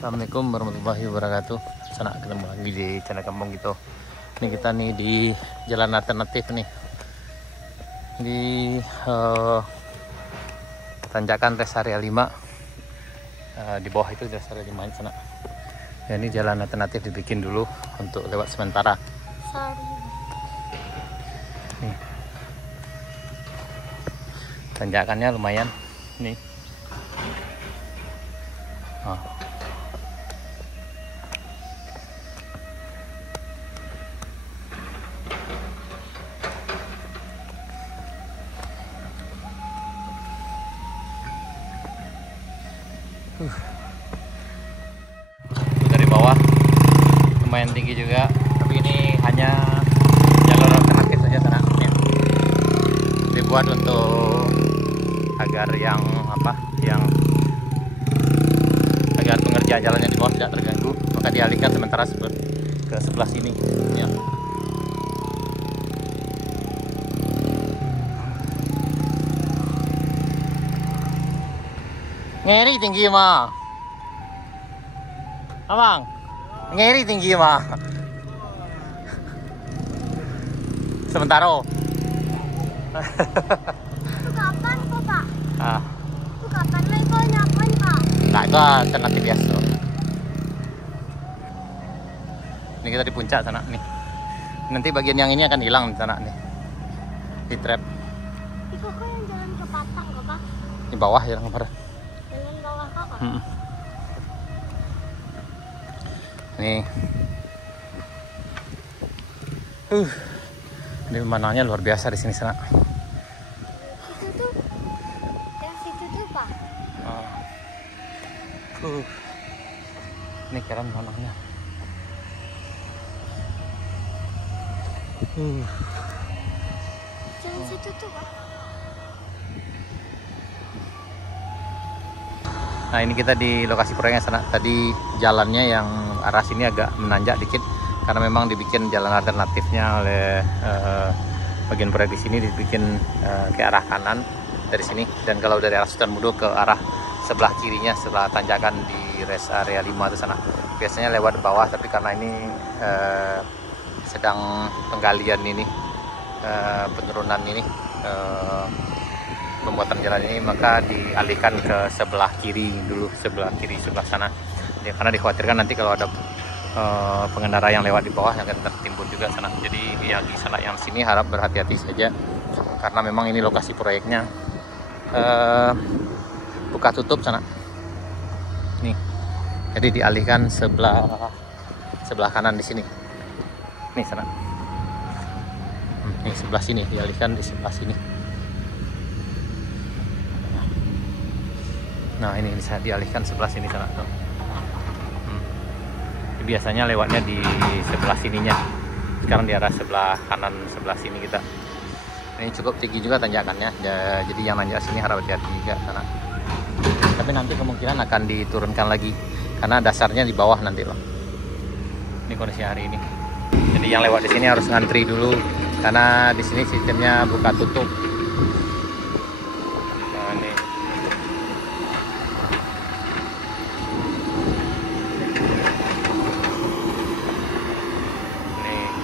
Assalamualaikum warahmatullahi wabarakatuh. Sana ketemu lagi di channel kampung gitu. Ini kita nih di jalan alternatif nih. Di tanjakan rest area 5. Di bawah itu rest area 5 di sana. Ya, ini jalan alternatif dibikin dulu untuk lewat sementara. Nih. Tanjakannya lumayan nih. Dari bawah lumayan tinggi juga, tapi ini hanya jalur alternatif saja sana ya. Dibuat untuk agar agar pengerjaan jalannya di bawah tidak terganggu, maka dialihkan sementara ke sebelah sini ya. Ngeri tinggi mah, abang. Ngeri tinggi mah. Sementara. Itu kapan kok, Pak? Ah, Itu kapan lagi kok nyapain, Pak? enggak, itu alternatif biasa. Ini kita di puncak sana nih. Nanti bagian yang ini akan hilang di sana nih. Di trap. Itu kok yang jalan ke Patang kok, Pak? Di bawah ya kemarin. Jalan bawah kok. Nih. Ini pemandangannya luar biasa di sini sana. Itu tuh. Yang situ tuh, Pak. Ini keren pemandangannya. Jalan situ tuh, Pak. Nah, ini kita di lokasi proyeknya sana. Tadi jalannya yang arah sini agak menanjak dikit karena memang dibikin jalan alternatifnya oleh bagian proyek di sini dibikin ke arah kanan dari sini, dan kalau dari arah Sultan Mudo ke arah sebelah kirinya setelah tanjakan di rest area 5 itu sana. Biasanya lewat bawah, tapi karena ini sedang penggalian ini, penurunan ini, pembuatan jalan ini, maka dialihkan ke sebelah kiri dulu, sebelah sana ya, karena dikhawatirkan nanti kalau ada pengendara yang lewat di bawah yang akan tertimbun juga sana. Jadi yang di sana yang sini harap berhati-hati saja karena memang ini lokasi proyeknya buka tutup sana nih, jadi dialihkan sebelah kanan di sini nih sana. Nih sebelah sini dialihkan, di sebelah sini. Nah, ini bisa dialihkan sebelah sini sana tuh. Biasanya lewatnya di sebelah sininya, sekarang di arah sebelah kanan sebelah sini kita. Ini cukup tinggi juga tanjakannya, jadi yang nanjak sini harap hati-hati juga sana. Tapi nanti kemungkinan akan diturunkan lagi karena dasarnya di bawah nanti loh. Ini kondisi hari ini. Jadi yang lewat di sini harus ngantri dulu karena di sini sistemnya buka tutup.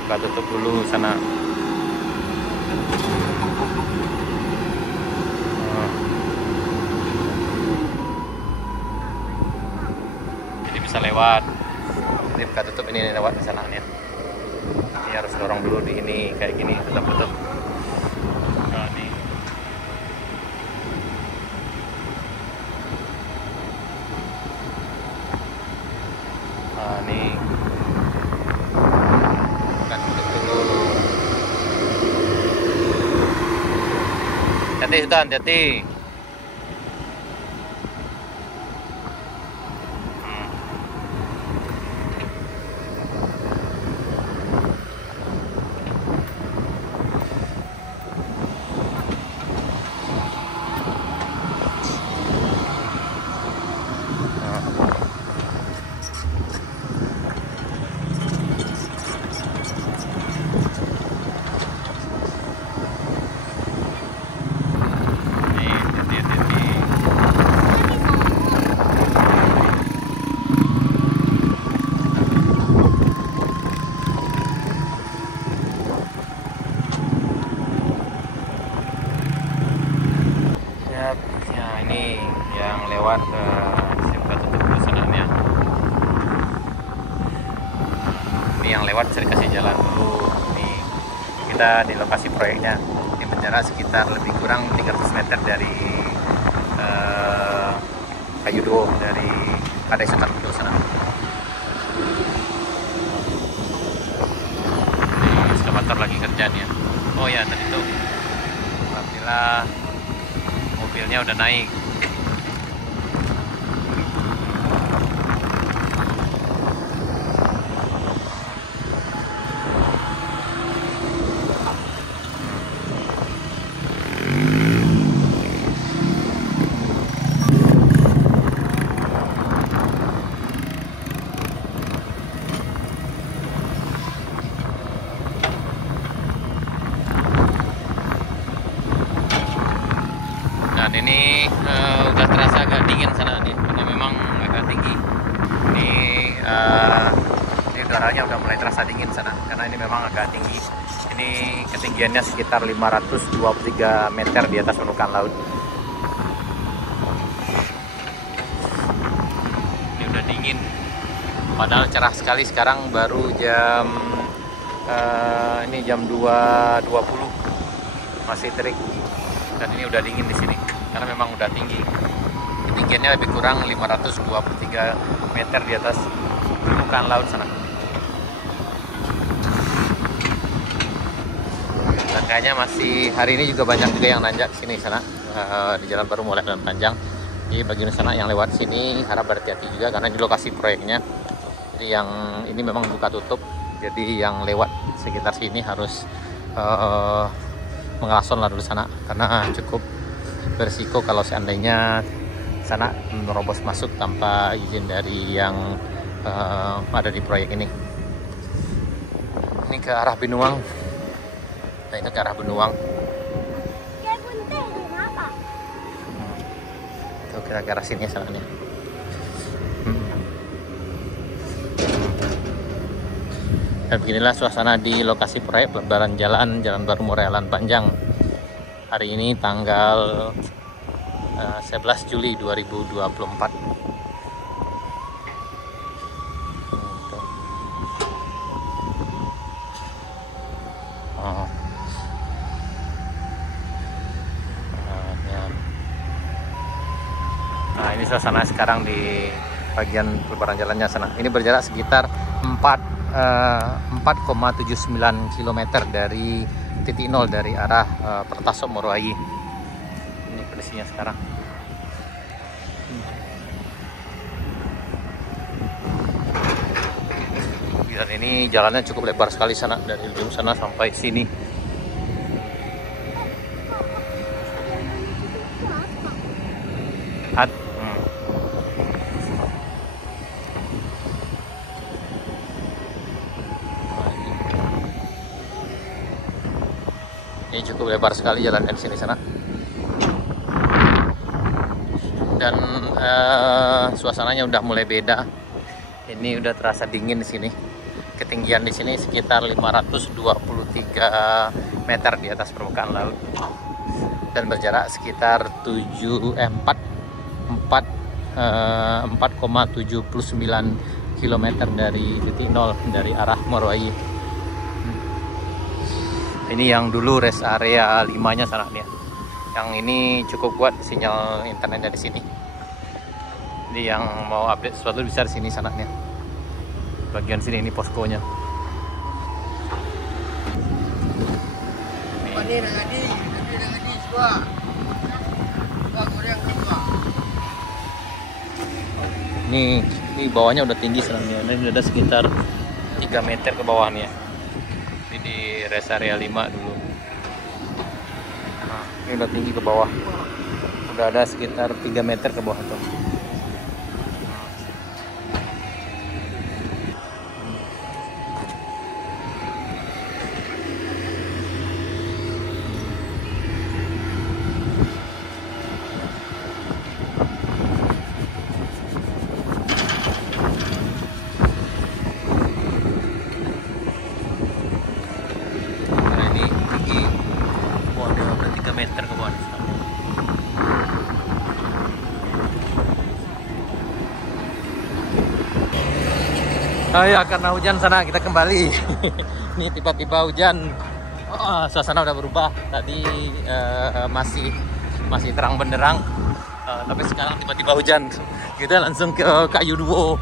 Buka tutup dulu sana. Jadi bisa lewat. Ini buka tutup, ini lewat ke sana nih. Ini harus dorong dulu di ini kayak gini, tutup. Nah, nih. Nah, nih. Hati-hati sudah, hati-hati. Nih. bisa dikasih jalan dulu. Ini kita di lokasi proyeknya. Ini berjarak sekitar lebih kurang 300 meter dari Kayudo, dari Kadai Sekat Kudo sana. Ini eskavator lagi kerja nih ya. Oh ya, tadi tuh alhamdulillah mobilnya udah naik. Dan ini udah terasa agak dingin sana nih, karena memang agak tinggi. Ini udaranya udah mulai terasa dingin sana, karena ini memang agak tinggi. Ini ketinggiannya sekitar 523 meter di atas permukaan laut. Ini udah dingin. Padahal cerah sekali, sekarang baru jam ini jam 2.20, masih terik. Dan ini udah dingin di sini karena memang udah tinggi. Ketinggiannya lebih kurang 523 meter di atas permukaan laut sana. Dan kayaknya masih hari ini juga banyak juga yang nanjak sini sana, di Jalan Baru Muara Elan Panjang. Di bagian sana yang lewat sini harap berhati-hati juga karena di lokasi proyeknya. Jadi yang ini memang buka tutup. Jadi yang lewat sekitar sini harus mengelason lah dulu sana, karena cukup berisiko kalau seandainya sana merobos masuk tanpa izin dari yang ada di proyek ini. Ini ke arah Binuang. Nah, itu ke arah Binuang. Itu kita ke arah sini sana nih. Dan beginilah suasana di lokasi proyek pelebaran Jalan Baru Muara Elan Panjang. Hari ini tanggal 11 Juli 2024. Nah, ini suasana sekarang di bagian pelebaran jalannya sana. Ini berjarak sekitar 4,79 km dari titik nol dari arah Pertasok Moroayi. Ini kondisinya sekarang. Dan ini jalannya cukup lebar sekali sana, dari ujung sana sampai sini. Ini cukup lebar sekali jalan dari sini sana. Dan suasananya udah mulai beda. Ini udah terasa dingin di sini. Ketinggian di sini sekitar 523 meter di atas permukaan laut. Dan berjarak sekitar 4,79 km dari titik nol dari arah Moroayi. Ini yang dulu rest area 5-nya sana nih. Yang ini cukup kuat sinyal internetnya di sini. Jadi yang mau update sesuatu bisa di sini sananya. Bagian sini ini poskonya. Ini bawahnya udah tinggi sebenarnya. Ini ada sekitar 3 meter ke bawahnya. Ini di rest area 5 dulu. Nah, ini udah tinggi ke bawah. Udah ada sekitar 3 meter ke bawah tuh. Meter ke bawah. Ya karena hujan sana kita kembali. Ini tiba-tiba hujan. Suasana udah berubah. Tadi masih terang benderang, tapi sekarang tiba-tiba hujan. Kita langsung ke Kayu Duo.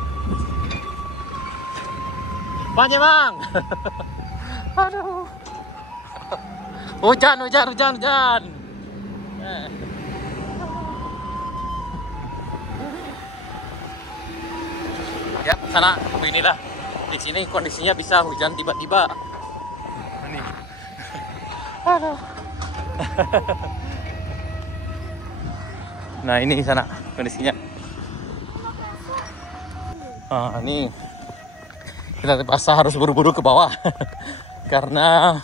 Panjang bang. Aduh. Hujan. Ya, sana beginilah. Di sini kondisinya bisa hujan tiba-tiba. Ini. Aduh. Nah, ini sana kondisinya. Ini kita terpaksa harus buru-buru ke bawah karena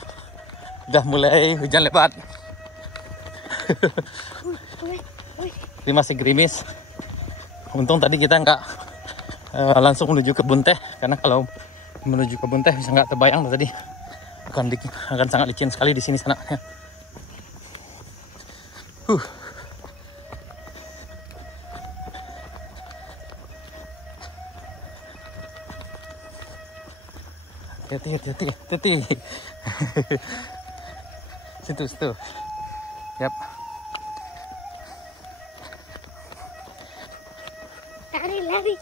udah mulai hujan lebat. Ini masih gerimis. Untung tadi kita nggak langsung menuju kebun teh, karena kalau menuju kebun teh bisa nggak terbayang tadi akan sangat licin sekali di sini sana. Hati-hati. Situ. Yap. Lari.